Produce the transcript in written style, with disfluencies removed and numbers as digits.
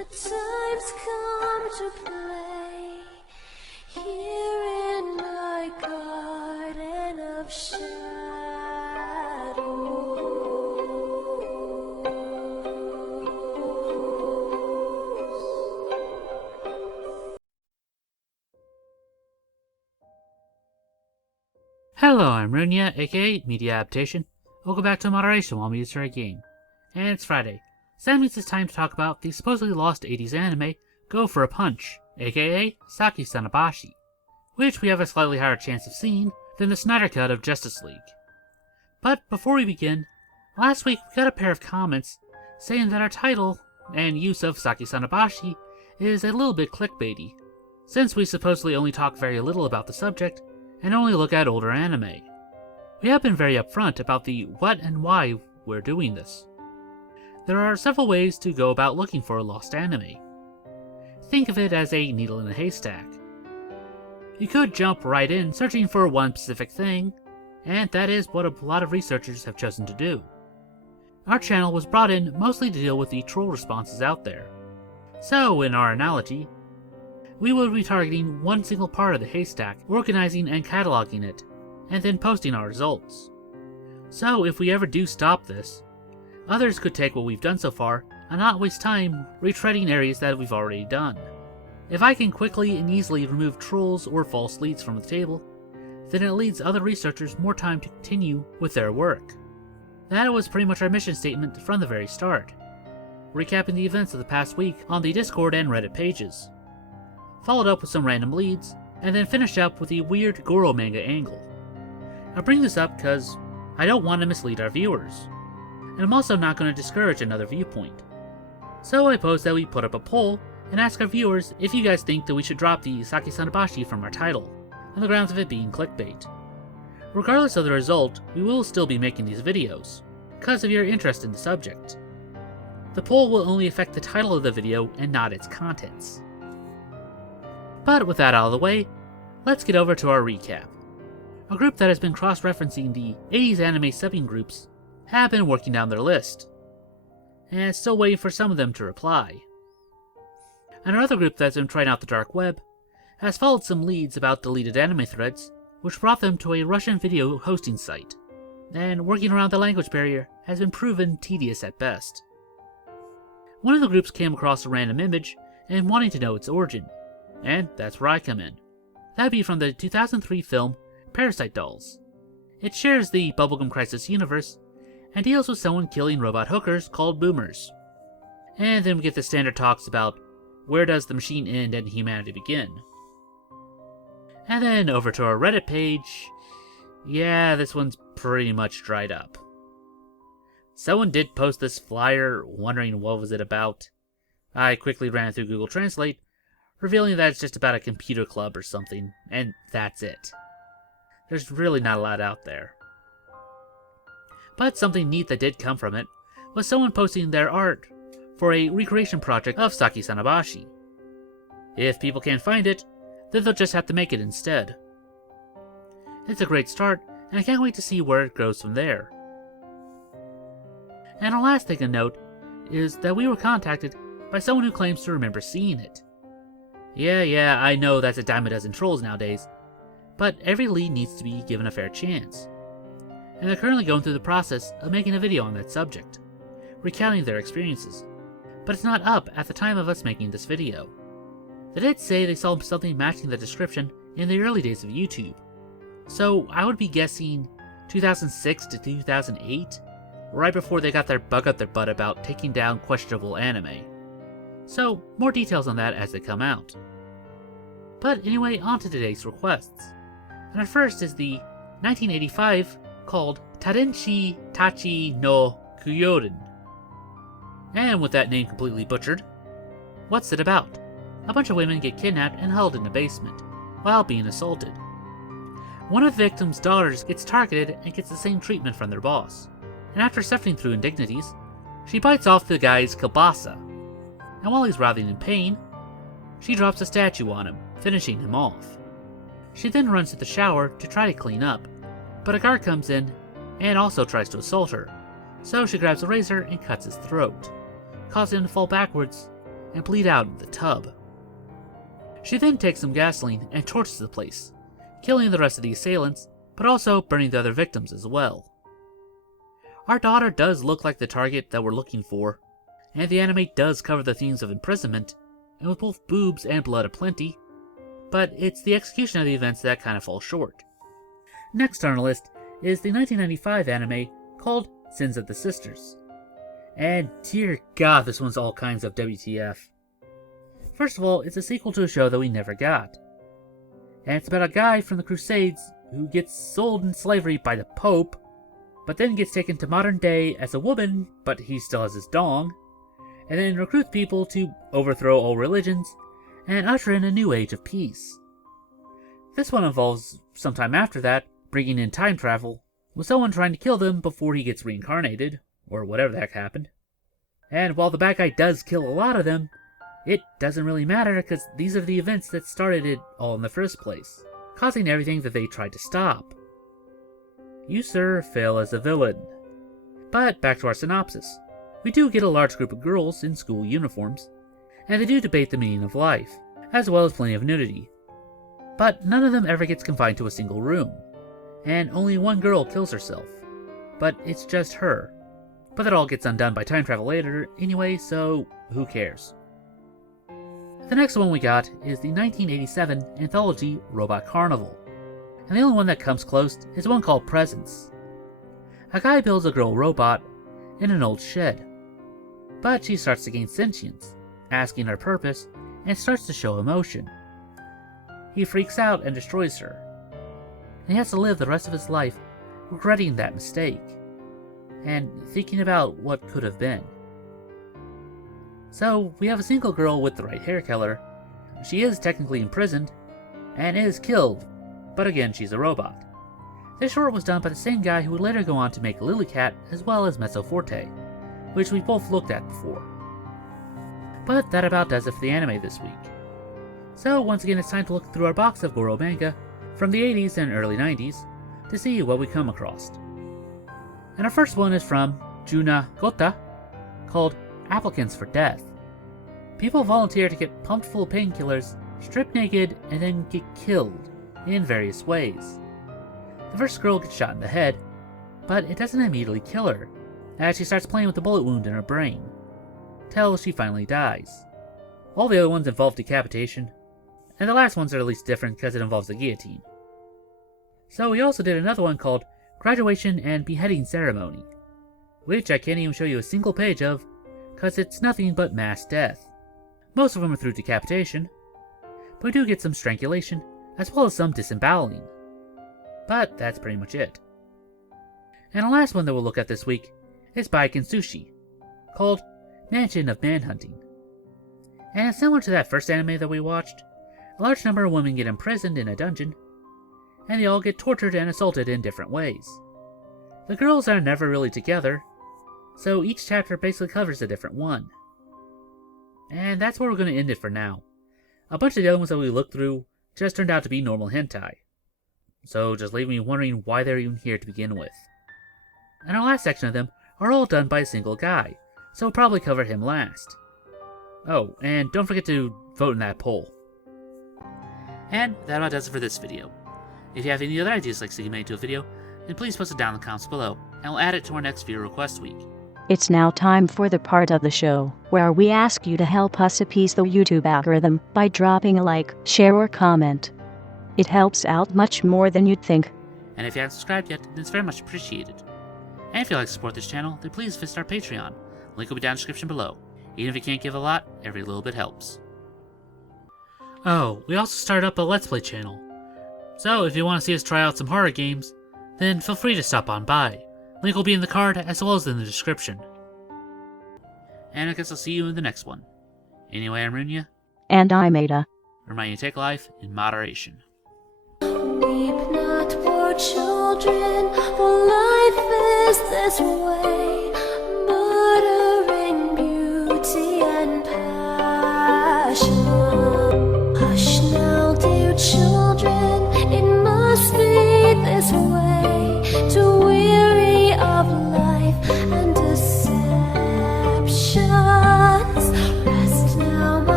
The time's come to play here in my garden of Hello, I'm Runya, aka Media Adaptation. Welcome back to Moderation while we start a game. And it's Friday, so that means it's time to talk about the supposedly lost 80s anime Go for a Punch, aka Saki Sanobashi, which we have a slightly higher chance of seeing than the Snyder Cut of Justice League. But before we begin, last week we got a pair of comments saying that our title and use of Saki Sanobashi is a little bit clickbaity, since we supposedly only talk very little about the subject and only look at older anime. We have been very upfront about the what and why we're doing this. There are several ways to go about looking for a lost anime. Think of it as a needle in a haystack. You could jump right in searching for one specific thing, and that is what a lot of researchers have chosen to do. Our channel was brought in mostly to deal with the troll responses out there. So, in our analogy, we will be targeting one single part of the haystack, organizing and cataloging it, and then posting our results. So if we ever do stop this, others could take what we've done so far and not waste time retreading areas that we've already done. If I can quickly and easily remove trolls or false leads from the table, then it leaves other researchers more time to continue with their work. That was pretty much our mission statement from the very start, recapping the events of the past week on the Discord and Reddit pages, followed up with some random leads, and then finished up with a weird Goro manga angle. I bring this up because I don't want to mislead our viewers, and I'm also not going to discourage another viewpoint. So I pose that we put up a poll and ask our viewers if you guys think that we should drop the Saki Sanobashi from our title, on the grounds of it being clickbait. Regardless of the result, we will still be making these videos, because of your interest in the subject. The poll will only affect the title of the video and not its contents. But with that out of the way, let's get over to our recap. A group that has been cross-referencing the 80s anime subbing groups have been working down their list, and still waiting for some of them to reply. And another group that's been trying out the dark web has followed some leads about deleted anime threads, which brought them to a Russian video hosting site, and working around the language barrier has been proven tedious at best. One of the groups came across a random image and wanting to know its origin, and that's where I come in. That'd be from the 2003 film Parasite Dolls. It shares the Bubblegum Crisis universe, and deals with someone killing robot hookers called boomers. And then we get the standard talks about where does the machine end and humanity begin. And then over to our Reddit page, yeah, this one's pretty much dried up. Someone did post this flyer wondering what was it about. I quickly ran it through Google Translate, revealing that it's just about a computer club or something, and that's it. There's really not a lot out there. But something neat that did come from it was someone posting their art for a recreation project of Saki Sanobashi. If people can't find it, then they'll just have to make it instead. It's a great start, and I can't wait to see where it goes from there. And a last thing to note is that we were contacted by someone who claims to remember seeing it. Yeah, I know that's a dime a dozen trolls nowadays, but every lead needs to be given a fair chance. And they're currently going through the process of making a video on that subject, recounting their experiences, but it's not up at the time of us making this video. They did say they saw something matching the description in the early days of YouTube, so I would be guessing 2006 to 2008, right before they got their bug up their butt about taking down questionable anime. So, more details on that as they come out. But anyway, on to today's requests. And our first is the 1985 called Tadenshi Tachi no Kuyoden. And with that name completely butchered, what's it about? A bunch of women get kidnapped and held in a basement, while being assaulted. One of the victims' daughters gets targeted and gets the same treatment from their boss, and after suffering through indignities, she bites off the guy's kielbasa, and while he's writhing in pain, she drops a statue on him, finishing him off. She then runs to the shower to try to clean up, but a guard comes in and also tries to assault her, so she grabs a razor and cuts his throat, causing him to fall backwards, and bleed out in the tub. She then takes some gasoline and torches the place, killing the rest of the assailants, but also burning the other victims as well. Our daughter does look like the target that we're looking for, and the anime does cover the themes of imprisonment, and with both boobs and blood aplenty, but it's the execution of the events that kind of falls short. Next on our list is the 1995 anime called Sins of the Sisters. And dear God, this one's all kinds of WTF. First of all, it's a sequel to a show that we never got. And it's about a guy from the Crusades who gets sold in slavery by the Pope, but then gets taken to modern day as a woman, but he still has his dong, and then recruits people to overthrow all religions and usher in a new age of peace. This one involves, sometime after that, bringing in time travel, with someone trying to kill them before he gets reincarnated, or whatever the heck happened. And while the bad guy does kill a lot of them, it doesn't really matter because these are the events that started it all in the first place, causing everything that they tried to stop. You, sir, fail as a villain. But back to our synopsis. We do get a large group of girls in school uniforms, and they do debate the meaning of life, as well as plenty of nudity. But none of them ever gets confined to a single room, and only one girl kills herself. But it's just her. But that all gets undone by time travel later anyway, so who cares? The next one we got is the 1987 anthology Robot Carnival, and the only one that comes close is one called Presence. A guy builds a girl robot in an old shed, but she starts to gain sentience, asking her purpose, and starts to show emotion. He freaks out and destroys her, and he has to live the rest of his life regretting that mistake, and thinking about what could have been. So, we have a single girl with the right hair color. She is technically imprisoned, and is killed, but again she's a robot. This short was done by the same guy who would later go on to make Lily Cat as well as Mezzo Forte, which we both looked at before. But that about does it for the anime this week. So once again it's time to look through our box of Goro manga from the 80s and early 90s to see what we come across. And our first one is from Juna Gota, called Applicants for Death. People volunteer to get pumped full of painkillers, stripped naked, and then get killed in various ways. The first girl gets shot in the head, but it doesn't immediately kill her, as she starts playing with the bullet wound in her brain, till she finally dies. All the other ones involve decapitation, and the last ones are at least different because it involves the guillotine. So we also did another one called Graduation and Beheading Ceremony, which I can't even show you a single page of, because it's nothing but mass death. Most of them are through decapitation, but we do get some strangulation, as well as some disemboweling. But that's pretty much it. And the last one that we'll look at this week is by Sushi, called Mansion of Manhunting. And similar to that first anime that we watched, a large number of women get imprisoned in a dungeon, and they all get tortured and assaulted in different ways. The girls are never really together, so each chapter basically covers a different one. And that's where we're going to end it for now. A bunch of the other ones that we looked through just turned out to be normal hentai, so just leave me wondering why they're even here to begin with. And our last section of them are all done by a single guy, so we'll probably cover him last. Oh, and don't forget to vote in that poll. And that about does it for this video. If you have any other ideas like seeing made into a video, then please post it down in the comments below, and we'll add it to our next viewer request week. It's now time for the part of the show where we ask you to help us appease the YouTube algorithm by dropping a like, share, or comment. It helps out much more than you'd think. And if you haven't subscribed yet, then it's very much appreciated. And if you'd like to support this channel, then please visit our Patreon. Link will be down in the description below. Even if you can't give a lot, every little bit helps. Oh, we also started up a Let's Play channel. So if you want to see us try out some horror games, then feel free to stop on by. Link will be in the card as well as in the description. And I guess I'll see you in the next one. Anyway, I'm Runya. And I'm Ada. Reminding you to take life in moderation. Weep not, poor children, for life is this way, murdering beauty and passion. Hush now, dear children, it must be this way.